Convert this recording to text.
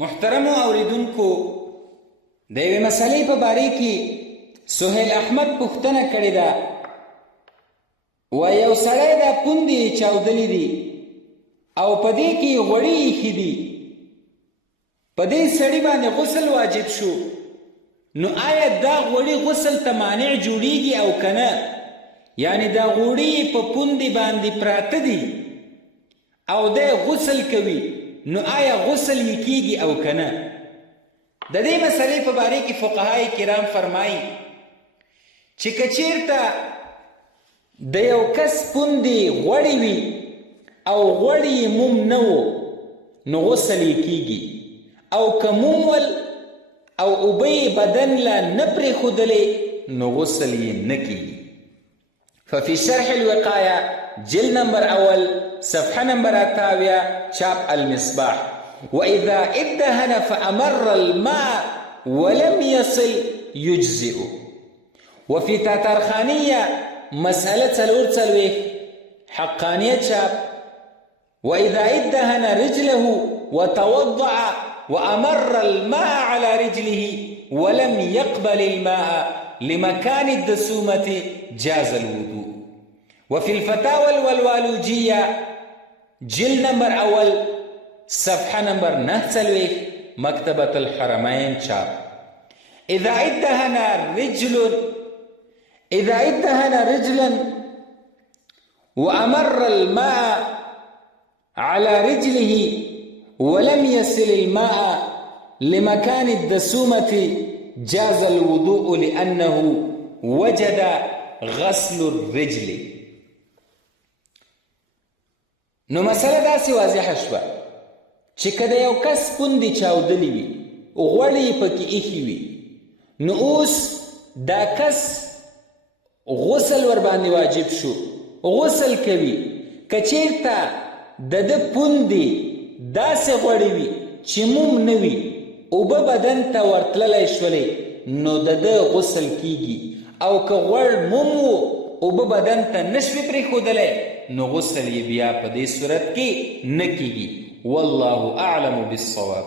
محترمو اوریدونکو د یوې مسلې په باره کې سهیل احمد پوښتنه کړې ده. یو سړی دا پوندې چاودلې دي او په دې کې غوړي ایښي دي، په دې سړي باندې غسل واجب شو، نو آیا دا غوړي غسل ته مانع جوړیږي او که نه؟ یعنی دا غوړي په پوندې باندې پراته دي او دی غسل کوي، نو آیا غسل یې کیږي او که نه؟ د دې مسئلې په باره کې فقهای کرام فرمایي چې که چیرته د یو کس پوندې غوړې وي او غوړې یې موم نه و، نو غسل یې کیږي، او که موم ول او اوبه یې بدن له نه پرېښودلې، نو غسل یې نه کیږي. ففي شرح الوقاية جلد نمبر اول صفحه نمبر 28 چاپ المصباح. وإذا ادهن فأمر الماء ولم يصل يجزئ. وفي تاتارخانية مسألة الأرسل حقانية شاب. وإذا ادهن رجله وتوضع وأمر الماء على رجله ولم يقبل الماء لمكان الدسومة جاز الوضوء. وفي الفتاوى الولوالوجية جلد نمبر اول صفحه نمبر 49 مكتبة الحرمين چاپ. إذا ادهن رجلا وأمر الماء على رجله ولم يصل الماء لمكان الدسومة جاز الوضوء لأنه وجد غسل الرجل. نو مسله داسې واضحه شوه چې که د یو کس پوندې چاودلې وي، غوړې یې پکې ایښي وي، نو اوس دا کس غسل ورباندې واجب شو، غسل کوي. که چیرته د ده پوندې داسې غوړې وي چې موم نه وي، اوبه بدن ته ورتللی شولې، نو د ده غسل کیږي، او که غوړ موم و اوبه بدن ته نشوي پرېښودلی، نو غسل یې بیا په دې صورت کې نه کیږي. والله اعلم بالصواب.